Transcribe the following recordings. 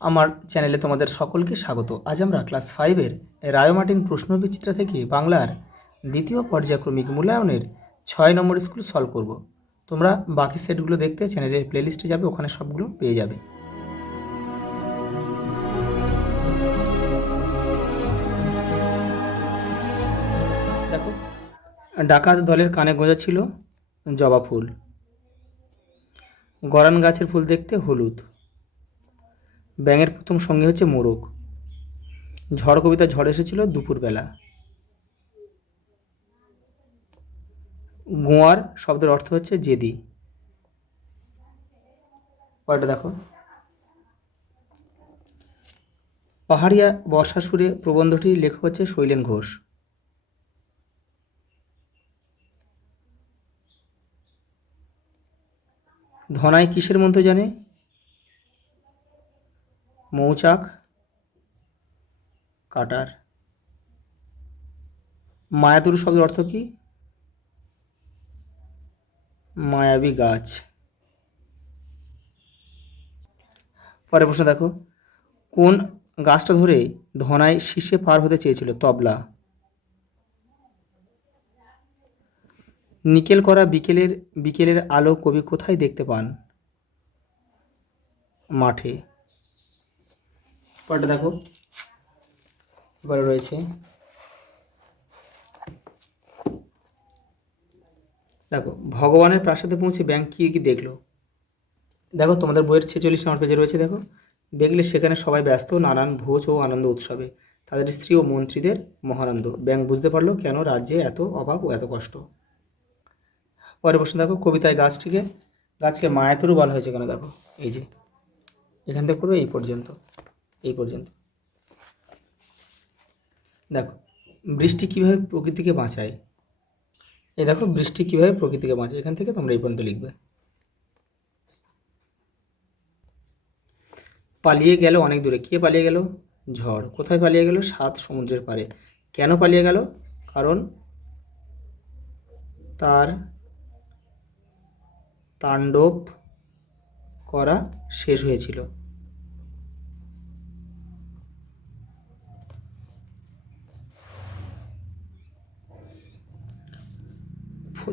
আমার চ্যানেলে তোমাদের সকলকে স্বাগত। আজ আমরা ক্লাস 5-এর রায়োমার্টিন প্রশ্নবিচিত্রা থেকে বাংলার দ্বিতীয় পর্যায়ক্রমিক মূল্যায়নের 6 নম্বর স্কুল সলভ করব। তোমরা বাকি সেটগুলো দেখতে চ্যানেলের প্লেলিস্টে যাবে, ওখানে সবগুলো পেয়ে যাবে। দেখো, ডাকাত দলের কানে গোঁজা ছিল জবা ফুল, গরান গাছের ফুল দেখতে হলুদ, ব্যাঙের প্রথম সঙ্গী হচ্ছে মোরগ, ঝড় কবিতা ঝড় এসেছিল দুপুরবেলা, গোয়ার শব্দের অর্থ হচ্ছে জেদি। পরেরটা দেখো, পাহাড়িয়া বর্ষা সুরে প্রবন্ধটির লেখক হচ্ছে শৈলেন ঘোষ। ধনাই কিসের মন্ত্র জানে? মৌচাক কাটার। মায়াতুরু শব্দের অর্থ কি? মায়াবী গাছ। পরের প্রশ্ন দেখো, কোন গাছটা ধরে ধনাই শীর্ষে পার হতে চেয়েছিল? তবলা। নিকেল করা বিকেলের আলো কবি কোথায় দেখতে পান? মাঠে। পরেরটা দেখো, এবারে রয়েছে দেখো, ভগবানের প্রাসাদে পৌঁছে ব্যাঙ কি কি দেখলো? দেখো, তোমাদের বইয়ের 46 নম্বর পেজে রয়েছে। দেখো, দেখলে সেখানে সবাই ব্যস্ত নানান ভোজ ও আনন্দ উৎসবে, তাদের স্ত্রী ও মন্ত্রীদের মহানন্দ। ব্যাঙ বুঝতে পারলো কেন রাজ্যে এত অভাব ও এত কষ্ট। পরের প্রশ্ন দেখো, কবিতায় গাছকে মায়াতুরু বলা হয়েছে কেন? দেখো, এই যে এখান থেকে পুরো এই পর্যন্ত। দেখো, বৃষ্টি কিভাবে প্রকৃতিকে বাঁচায়? এই দেখো, বৃষ্টি কিভাবে প্রকৃতিকে বাঁচায়, এখান থেকে তোমরা এই পর্যন্ত লিখবে। পালিয়ে গেল অনেক দূরে। কে পালিয়ে গেল? ঝড়। কোথায় পালিয়ে গেল? 7 সমুদ্রের পারে। কেন পালিয়ে গেল? কারণ তার তাণ্ডব করা শেষ হয়েছিল।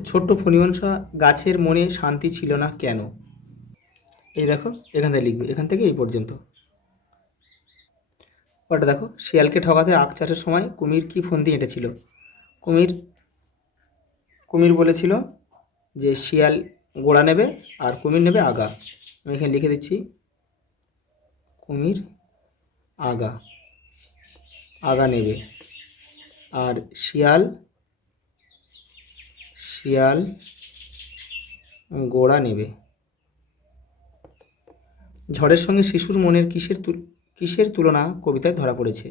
ছোট্ট ফণিমনসা গাছের মনে শান্তি ছিল না কেন? এই দেখো, এখান থেকে লিখবে, এখান থেকে এই পর্যন্ত। ওটা দেখো, শিয়ালকে ঠকাতে আখ চাষের সময় কুমির কি ফন্দি এঁটেছিল? কুমির বলেছিল যে শিয়াল গোড়া নেবে আর কুমির নেবে আগা। আমি এখানে লিখে দিচ্ছি, কুমির আগা নেবে আর শিয়াল গোড়া নেবে। ঝড়ের সঙ্গে শিশুর মনের কিসের তুলনা কবিতায় ধরা পড়েছে?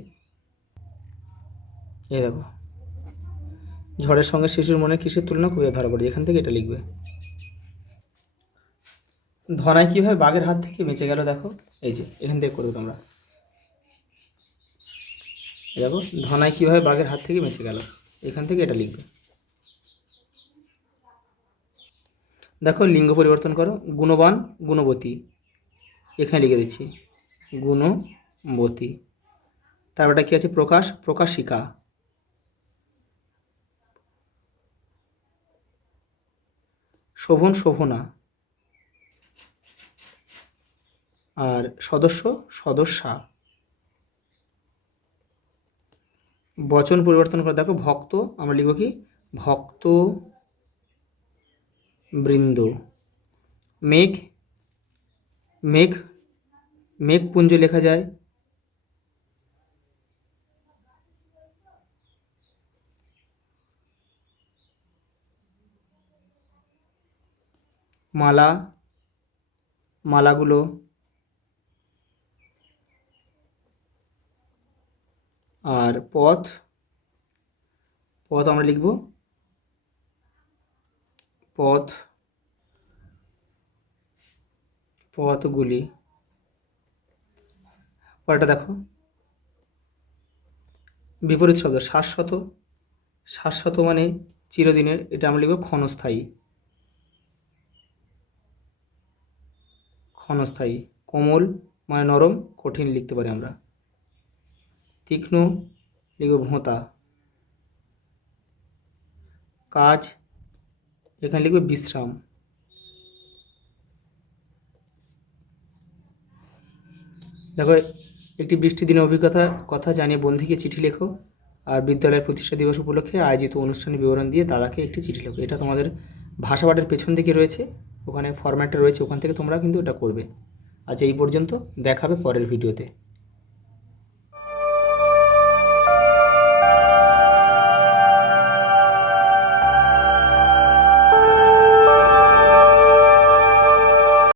এই দেখো, ঝড়ের সঙ্গে শিশুর মনের কিসের তুলনা কবিতায় ধরা পড়েছে, এখান থেকে এটা লিখবে। ধনাই কিভাবে বাঘের হাত থেকে বেঁচে গেল? দেখো, এই যে এখান থেকে করবে তোমরা। দেখো, ধনাই কিভাবে বাঘের হাত থেকে বেঁচে গেল, এখান থেকে এটা লিখবে। দেখো, লিঙ্গ পরিবর্তন করো। গুণবান গুণবতী, এখানে লিখে দিচ্ছি গুণবতী। তারপরটা কি আছে? প্রকাশিকা। শোভনা। আর সদস্যা। বচন পরিবর্তন করে দেখো, ভক্ত আমরা লিখব কি? ভক্ত বৃন্দ। মেঘপুঞ্জ লেখা যায় মালাগুলো। আর পথ আমরা লিখব পথগুলি। পরেরটা দেখো, বিপরীত শব্দ। শাশ্বত মানে চিরদিনের, এটা আমরা লিখব ক্ষণস্থায়ী। কোমল মানে নরম, কঠিন লিখতে পারি আমরা। তীক্ষ্ণ লিখব ভোঁতা। কাজ, এখানে লিখবে বিশ্রাম। দেখো, একটি বৃষ্টির দিনের অভিজ্ঞতা কথা জানিয়ে বন্ধুকে চিঠি লেখো। আর বিদ্যালয়ের প্রতিষ্ঠা দিবস উপলক্ষে আয়োজিত অনুষ্ঠানের বিবরণ দিয়ে দাদাকে একটি চিঠি লেখো। এটা তোমাদের ভাষাপাঠের পেছন দিকে রয়েছে, ওখানে ফরম্যাটটা রয়েছে, ওখান থেকে তোমরা কিন্তু এটা করবে। আজ এই পর্যন্ত, দেখাবে পরের ভিডিওতে।